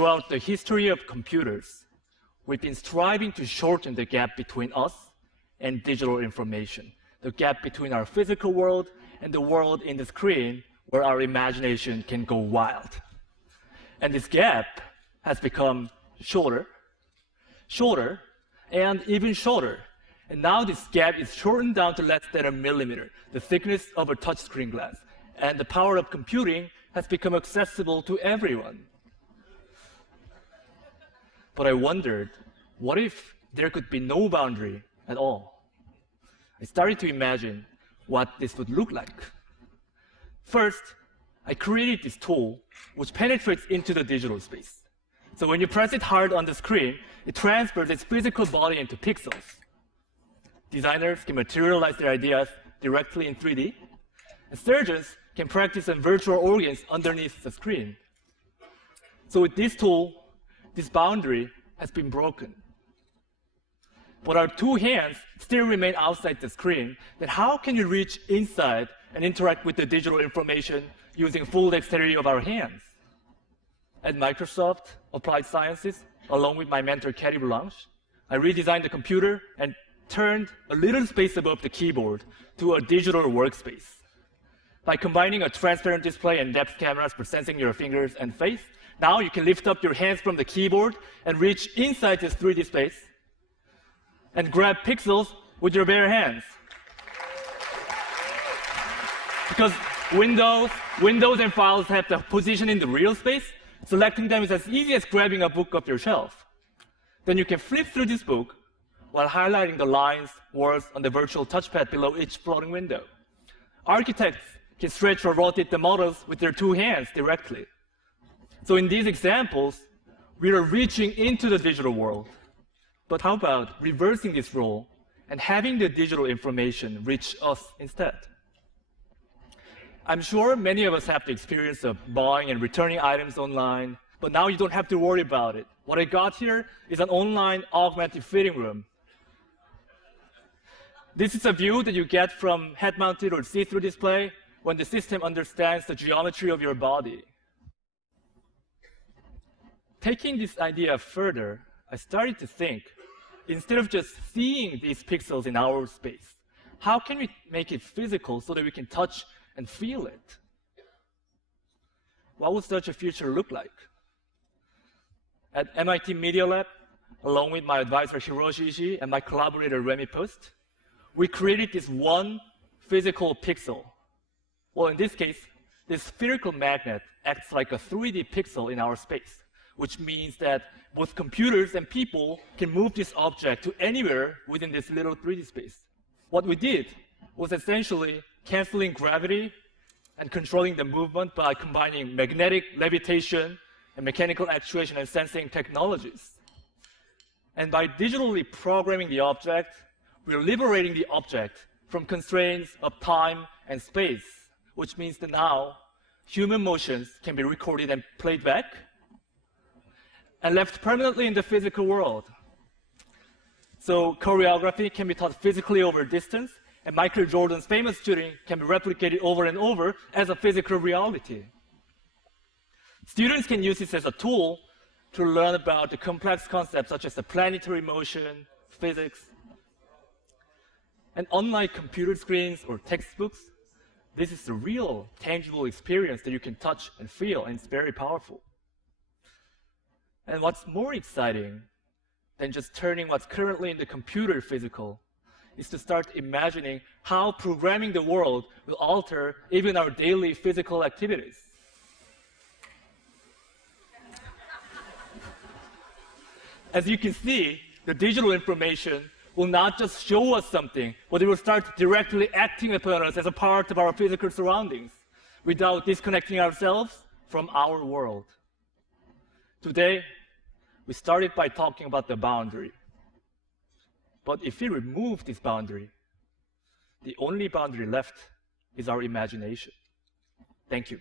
throughout the history of computers, we've been striving to shorten the gap between us and digital information, the gap between our physical world and the world in the screen where our imagination can go wild. And this gap has become shorter, shorter, and even shorter. And now this gap is shortened down to less than a millimeter, the thickness of a touchscreen glass. And the power of computing has become accessible to everyone. But I wondered, what if there could be no boundary at all? I started to imagine what this would look like. First, I created this tool which penetrates into the digital space. So when you press it hard on the screen, it transfers its physical body into pixels. Designers can materialize their ideas directly in 3D, and surgeons can practice on virtual organs underneath the screen. So with this tool, this boundary has been broken. But our two hands still remain outside the screen. Then how can you reach inside and interact with the digital information using full dexterity of our hands? At Microsoft Applied Sciences, along with my mentor, Kerry Blanche, I redesigned the computer and turned a little space above the keyboard to a digital workspace. By combining a transparent display and depth cameras for sensing your fingers and face, now you can lift up your hands from the keyboard and reach inside this 3D space and grab pixels with your bare hands. Because Windows and files have the position in the real space, selecting them is as easy as grabbing a book off your shelf. Then you can flip through this book while highlighting the lines, words on the virtual touchpad below each floating window. Architects can stretch or rotate the models with their two hands directly. So in these examples, we are reaching into the digital world. But how about reversing this role and having the digital information reach us instead? I'm sure many of us have the experience of buying and returning items online, but now you don't have to worry about it. What I got here is an online augmented fitting room. This is a view that you get from head-mounted or see-through display when the system understands the geometry of your body. Taking this idea further, I started to think, instead of just seeing these pixels in our space, how can we make it physical so that we can touch and feel it? What would such a future look like? At MIT Media Lab, along with my advisor Hiroshi Ishii and my collaborator Remy Post, we created this one physical pixel. Well, in this case, this spherical magnet acts like a 3D pixel in our space, which means that both computers and people can move this object to anywhere within this little 3D space. What we did was essentially canceling gravity and controlling the movement by combining magnetic levitation and mechanical actuation and sensing technologies. And by digitally programming the object, we're liberating the object from constraints of time and space, which means that now human motions can be recorded and played back and left permanently in the physical world. So choreography can be taught physically over distance, and Michael Jordan's famous shooting can be replicated over and over as a physical reality. Students can use this as a tool to learn about the complex concepts such as the planetary motion, physics. And unlike computer screens or textbooks, this is a real, tangible experience that you can touch and feel, and it's very powerful. And what's more exciting than just turning what's currently in the computer physical is to start imagining how programming the world will alter even our daily physical activities. As you can see, the digital information will not just show us something, but it will start directly acting upon us as a part of our physical surroundings without disconnecting ourselves from our world. Today, we started by talking about the boundary. But if we remove this boundary, the only boundary left is our imagination. Thank you.